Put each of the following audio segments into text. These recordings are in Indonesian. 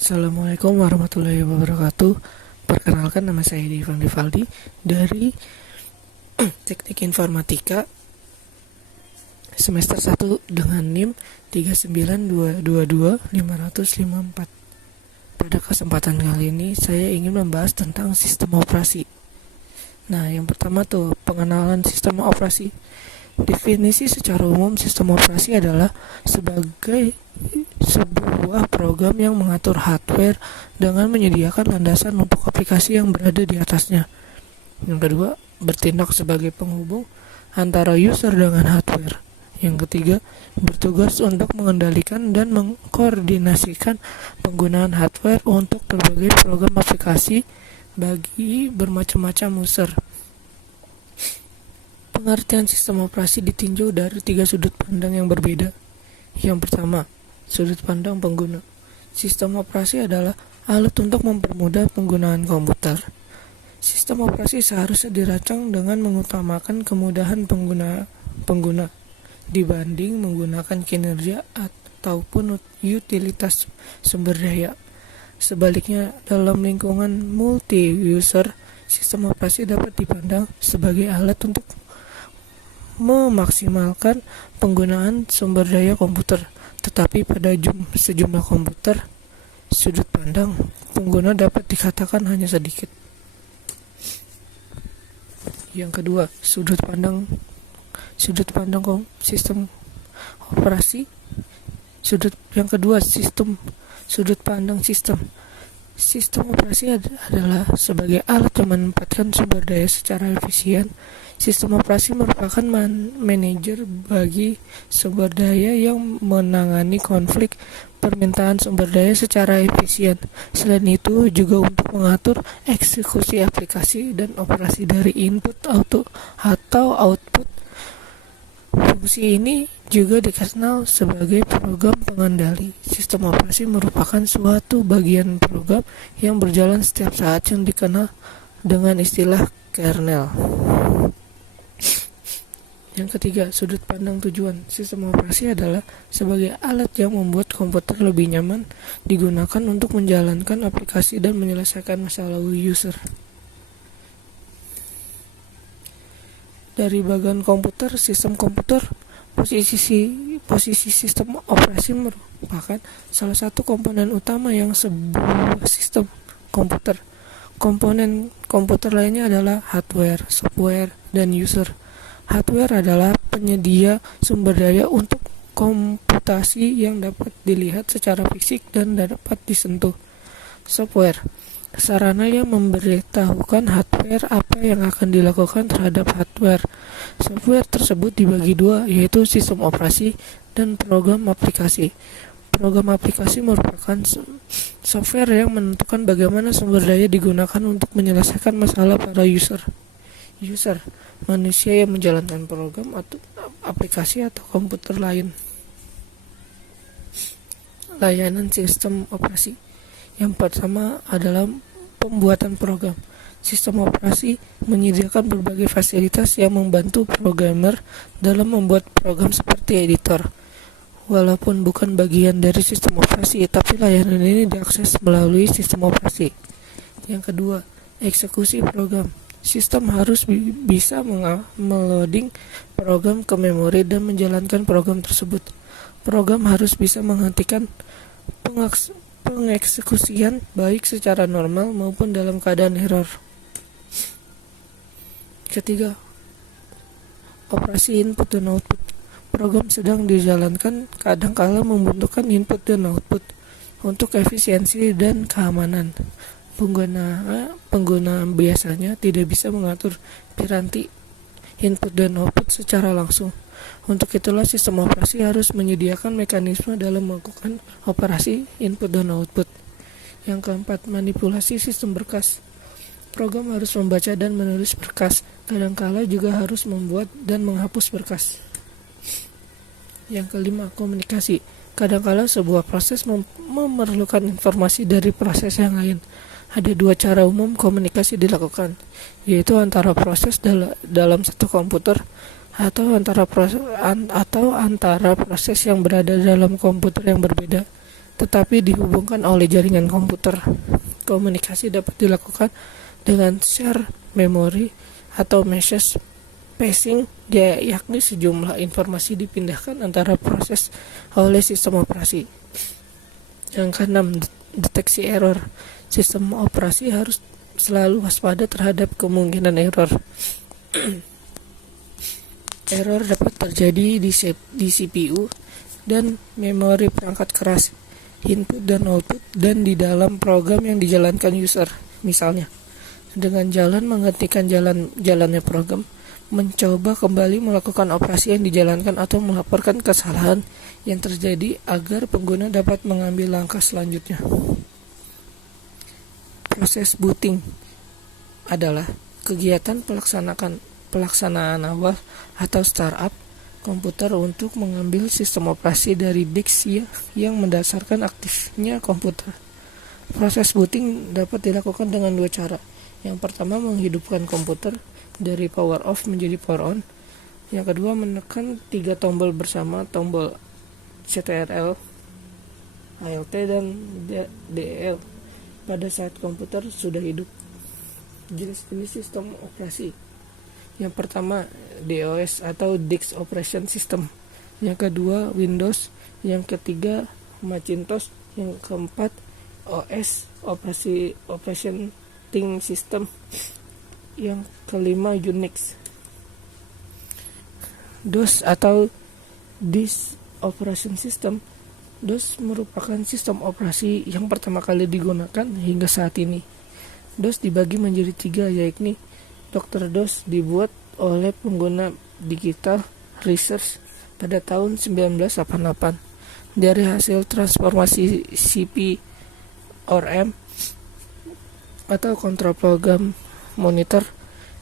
Assalamualaikum warahmatullahi wabarakatuh. Perkenalkan, nama saya Ivan Rivaldi dari Teknik Informatika semester 1 dengan NIM 39222-554. Pada kesempatan kali ini saya ingin membahas tentang sistem operasi. Nah, yang pertama tuh pengenalan sistem operasi. Definisi secara umum sistem operasi adalah sebagai sebuah program yang mengatur hardware dengan menyediakan landasan untuk aplikasi yang berada di atasnya. Yang kedua, bertindak sebagai penghubung antara user dengan hardware. Yang ketiga, bertugas untuk mengendalikan dan mengkoordinasikan penggunaan hardware untuk berbagai program aplikasi bagi bermacam-macam user. Pengertian sistem operasi ditinjau dari 3 sudut pandang yang berbeda. Yang pertama, sudut pandang pengguna. Sistem operasi adalah alat untuk mempermudah penggunaan komputer. Sistem operasi seharusnya dirancang dengan mengutamakan kemudahan pengguna dibanding menggunakan kinerja ataupun utilitas sumber daya. Sebaliknya, dalam lingkungan multi-user, sistem operasi dapat dipandang sebagai alat untuk memaksimalkan penggunaan sumber daya komputer. Tetapi pada sejumlah komputer, sudut pandang pengguna dapat dikatakan hanya sedikit. Yang kedua, sudut pandang sistem operasi. Sudut pandang sistem. Sistem operasi adalah sebagai alat yang menempatkan sumber daya secara efisien. Sistem operasi merupakan manajer bagi sumber daya yang menangani konflik permintaan sumber daya secara efisien. Selain itu, juga untuk mengatur eksekusi aplikasi dan operasi dari input atau output. Fungsi ini juga dikenal sebagai program pengendali. Sistem operasi merupakan suatu bagian program yang berjalan setiap saat yang dikenal dengan istilah kernel. Yang ketiga, sudut pandang tujuan. Sistem operasi adalah sebagai alat yang membuat komputer lebih nyaman digunakan untuk menjalankan aplikasi dan menyelesaikan masalah user. Dari bagian komputer, sistem komputer, posisi sistem operasi merupakan salah satu komponen utama yang sebuah sistem komputer. Komponen komputer lainnya adalah hardware, software, dan user. Hardware adalah penyedia sumber daya untuk komputasi yang dapat dilihat secara fisik dan dapat disentuh. Software, sarana yang memberitahukan hardware apa yang akan dilakukan terhadap hardware. Software tersebut dibagi dua, yaitu sistem operasi dan program aplikasi. Program aplikasi merupakan software yang menentukan bagaimana sumber daya digunakan untuk menyelesaikan masalah para user, manusia yang menjalankan program atau aplikasi atau komputer lain. Layanan sistem operasi. Yang pertama adalah pembuatan program. Sistem operasi menyediakan berbagai fasilitas yang membantu programmer dalam membuat program seperti editor. Walaupun bukan bagian dari sistem operasi, tapi layanan ini diakses melalui sistem operasi. Yang kedua, eksekusi program. Sistem harus bisa meloading program ke memori dan menjalankan program tersebut. Program harus bisa menghentikan pengeksekusian baik secara normal maupun dalam keadaan error. Ketiga, operasi input dan output. Program sedang dijalankan kadangkala membutuhkan input dan output untuk efisiensi dan keamanan. Pengguna biasanya tidak bisa mengatur piranti input dan output secara langsung. Untuk itulah sistem operasi harus menyediakan mekanisme dalam melakukan operasi input dan output. Yang keempat, manipulasi sistem berkas. Program harus membaca dan menulis berkas, kadangkala juga harus membuat dan menghapus berkas. Yang kelima, komunikasi. Kadangkala sebuah proses memerlukan informasi dari proses yang lain. Ada 2 cara umum komunikasi dilakukan, yaitu antara proses dalam satu komputer atau antara proses yang berada dalam komputer yang berbeda. tetapi dihubungkan oleh jaringan komputer. Komunikasi dapat dilakukan dengan share memori atau message passing, yakni sejumlah informasi dipindahkan antara proses oleh sistem operasi. Yang keenam, deteksi error. Sistem operasi harus selalu waspada terhadap kemungkinan error. Error dapat terjadi di CPU dan memori perangkat keras, input dan output, dan di dalam program yang dijalankan user. Misalnya, dengan menggantikan jalannya program, mencoba kembali melakukan operasi yang dijalankan atau melaporkan kesalahan yang terjadi agar pengguna dapat mengambil langkah selanjutnya. Proses booting adalah kegiatan pelaksanaan awal atau startup komputer untuk mengambil sistem operasi dari disk yang mendasarkan aktifnya komputer. Proses booting dapat dilakukan dengan dua cara. Yang pertama, menghidupkan komputer dari power off menjadi power on. Yang kedua, menekan 3 tombol bersama, tombol CTRL, ALT, dan DEL pada saat komputer sudah hidup. Jenis-jenis sistem operasi. Yang pertama, DOS atau Disk Operation System. Yang kedua, Windows. Yang ketiga, Macintosh. Yang keempat, OS Operating System. Yang kelima, Unix. DOS atau Disk Operation System. DOS merupakan sistem operasi yang pertama kali digunakan hingga saat ini. DOS dibagi menjadi 3, yakni Dr. DOS dibuat oleh pengguna Digital Research pada tahun 1988 dari hasil transformasi CP/RAM atau Control Program Monitor.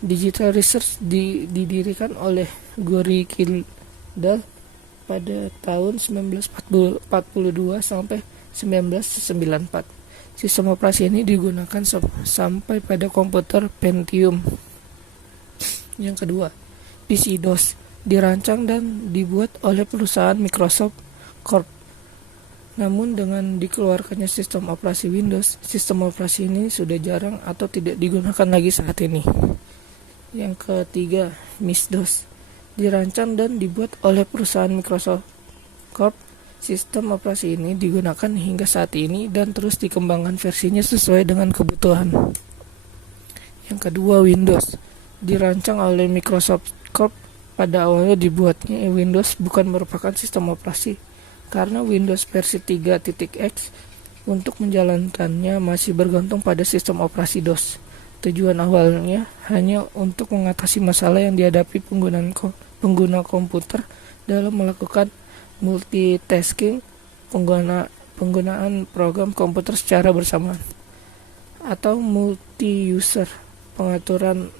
Digital Research didirikan oleh Gary Kildall pada tahun 1942 sampai 1994. Sistem operasi ini digunakan sampai pada komputer Pentium. Yang kedua, PC-DOS dirancang dan dibuat oleh perusahaan Microsoft Corp. Namun dengan dikeluarkannya sistem operasi Windows, sistem operasi ini sudah jarang atau tidak digunakan lagi saat ini. Yang ketiga, MS-DOS dirancang dan dibuat oleh perusahaan Microsoft Corp. Sistem operasi ini digunakan hingga saat ini dan terus dikembangkan versinya sesuai dengan kebutuhan. Yang kedua, Windows dirancang oleh Microsoft Corp. Pada awalnya dibuatnya Windows bukan merupakan sistem operasi karena Windows versi 3.x untuk menjalankannya masih bergantung pada sistem operasi DOS. Tujuan awalnya hanya untuk mengatasi masalah yang dihadapi pengguna komputer dalam melakukan multitasking, penggunaan program komputer secara bersamaan, atau multi-user, pengaturan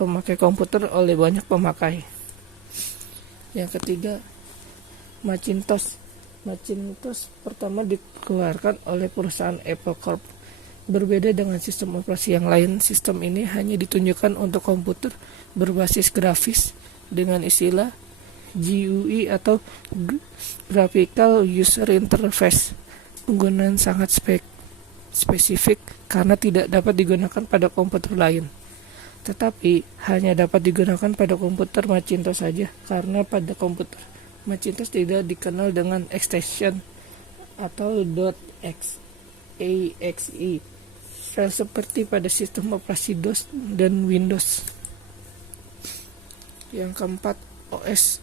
pemakai komputer oleh banyak pemakai. Yang ketiga, Macintosh. Macintosh pertama dikeluarkan oleh perusahaan Apple Corp. Berbeda dengan sistem operasi yang lain, sistem ini hanya ditunjukkan untuk komputer berbasis grafis dengan istilah GUI atau Graphical User Interface. Penggunaan sangat spesifik karena tidak dapat digunakan pada komputer lain. Tetapi hanya dapat digunakan pada komputer Macintosh saja karena pada komputer Macintosh tidak dikenal dengan extension atau .exe file seperti pada sistem operasi DOS dan Windows. Yang keempat, OS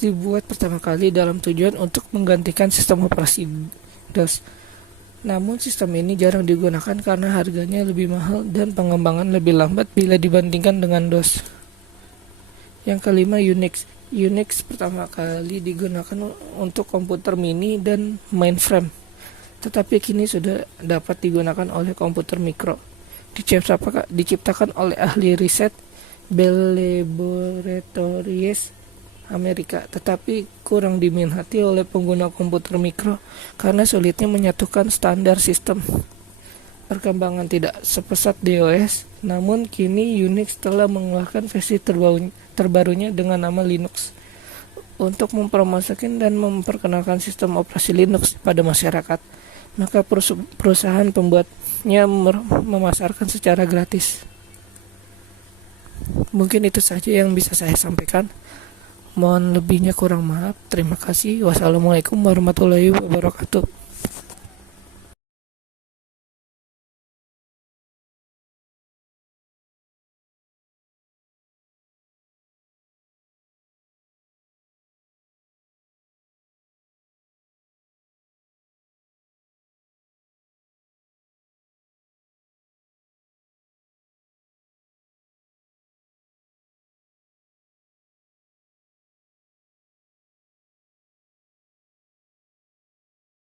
dibuat pertama kali dalam tujuan untuk menggantikan sistem operasi DOS. Namun sistem ini jarang digunakan karena harganya lebih mahal dan pengembangan lebih lambat bila dibandingkan dengan DOS. Yang kelima, Unix. Unix pertama kali digunakan untuk komputer mini dan mainframe, tetapi kini sudah dapat digunakan oleh komputer mikro. Diciptakan oleh ahli riset Bell Laboratories Amerika, tetapi kurang diminati oleh pengguna komputer mikro karena sulitnya menyatukan standar sistem. Perkembangan tidak sepesat DOS, namun kini Unix telah mengeluarkan versi terbarunya dengan nama Linux. untuk mempromosikan dan memperkenalkan sistem operasi Linux pada masyarakat. Maka perusahaan pembuatnya memasarkan secara gratis. Mungkin itu saja yang bisa saya sampaikan. Mohon lebihnya kurang maaf. Terima kasih. Wassalamualaikum warahmatullahi wabarakatuh.